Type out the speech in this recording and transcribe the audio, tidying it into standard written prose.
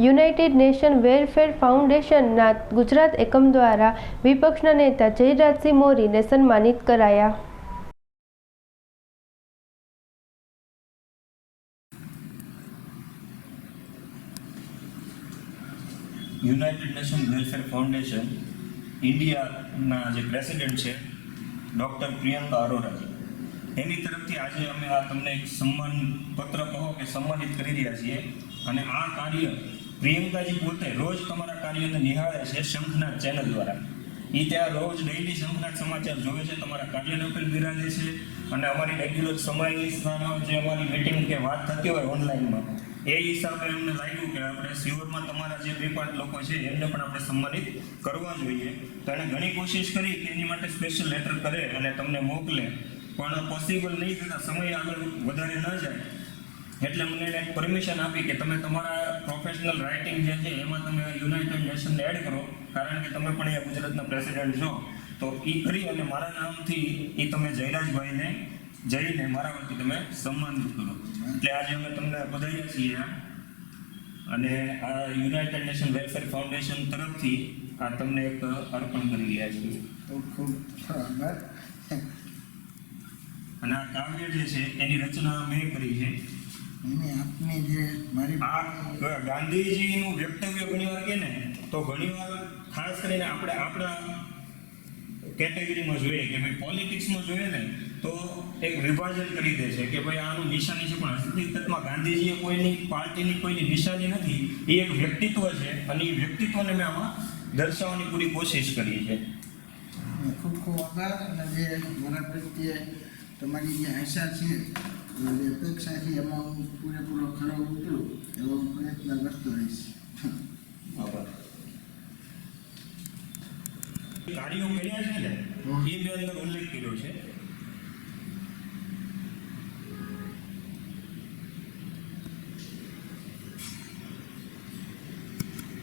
United nation welfare ફાઉન્ડેશનના ગુજરાત એકમ દ્વારા વિપક્ષના નેતા જયરાજસિંહ મોરીને સન્માનિત કરાયા. યુનાઇટેડ નેશન વેલફેર ફાઉન્ડેશન ઇન્ડિયાના જે પ્રેસિડેન્ટ છે ડૉક્ટર પ્રિયંકા અરોરાજી, એની તરફથી આજે અમે આ તમને એક સન્માન પત્ર કહો કે સન્માનિત કરી રહ્યા છીએ. અને આ કાર્ય પ્રિયંકાજી પોતે રોજ તમારા કાર્યને નિહાળે છે શંખનાદ ચેનલ દ્વારા. એ ત્યાં રોજ ડેઇલી શંખનાદ સમાચાર જોવે છે, તમારા કાર્યને પણ બિરાજે છે. અને અમારી રેગ્યુલર સમયની જે અમારી મિટિંગ કે વાત થતી હોય ઓનલાઈનમાં, એ હિસાબે અમને લાગ્યું કે આપણે સિયોરમાં તમારા જે બે પાંચ લોકો છે એમને પણ આપણે સન્માનિત કરવા જોઈએ. તો એણે ઘણી કોશિશ કરી કે એની માટે સ્પેશિયલ લેટર કરે અને તમને મોકલે, પણ પોસિબલ નહીં થતા, સમય આગળ વધારે ન જાય. એટલે મને એને પરમિશન આપી કે તમે તમારા પ્રોફેશનલ રાઇટિંગ જે છે એમાં તમે યુનાઇટેડ નેશનને એડ કરો, કારણ કે તમે પણ અહીંયા ગુજરાતના પ્રેસિડેન્ટ છો. તો એ કરી અને મારા નામથી એ તમે જયરાજભાઈને જઈને મારા વતી તમે સન્માનિત કરો. એટલે આજે અમે તમને બધાયા છીએ અને આ યુનાઇટેડ નેશન વેલફેર ફાઉન્ડેશન તરફથી આ તમને એક અર્પણ કરી રહ્યા છીએ. ખૂબ આભાર. અને આ કાવ્ય જે છે એની રચના મેં કરી છે. આપની જે મારી આ ગાંધીજીનું વ્યક્તવ્ય ઘણીવાર કે ને તો ઘણીવાર ખાસ કરીને આપણે આપણા કેટેગરીમાં જોઈએ કે ભાઈ પોલિટિક્સમાં જોઈએ ને તો એક વિભાજન કરી દે છે કે ભાઈ આનું નિશાની છે, પણ હકીકતમાં ગાંધીજીએ કોઈની પાર્ટીની કોઈની નિશાની નથી. એ એક વ્યક્તિત્વ છે અને એ વ્યક્તિત્વને મેં આમાં દર્શાવવાની પૂરી કોશિશ કરી છે. ખૂબ ખૂબ આભાર. અને જે મારા પ્રત્યે તમારી જે આશા છે, જે અપેક્ષા છે, એમાં હું પૂરેપૂરો ખરો ઉતરું એવો પ્રયત્ન કરતો રહીશ. આભાર. કાર્યો કર્યા છે ને એ મેં અંદર ઉલ્લેખ કર્યો છે.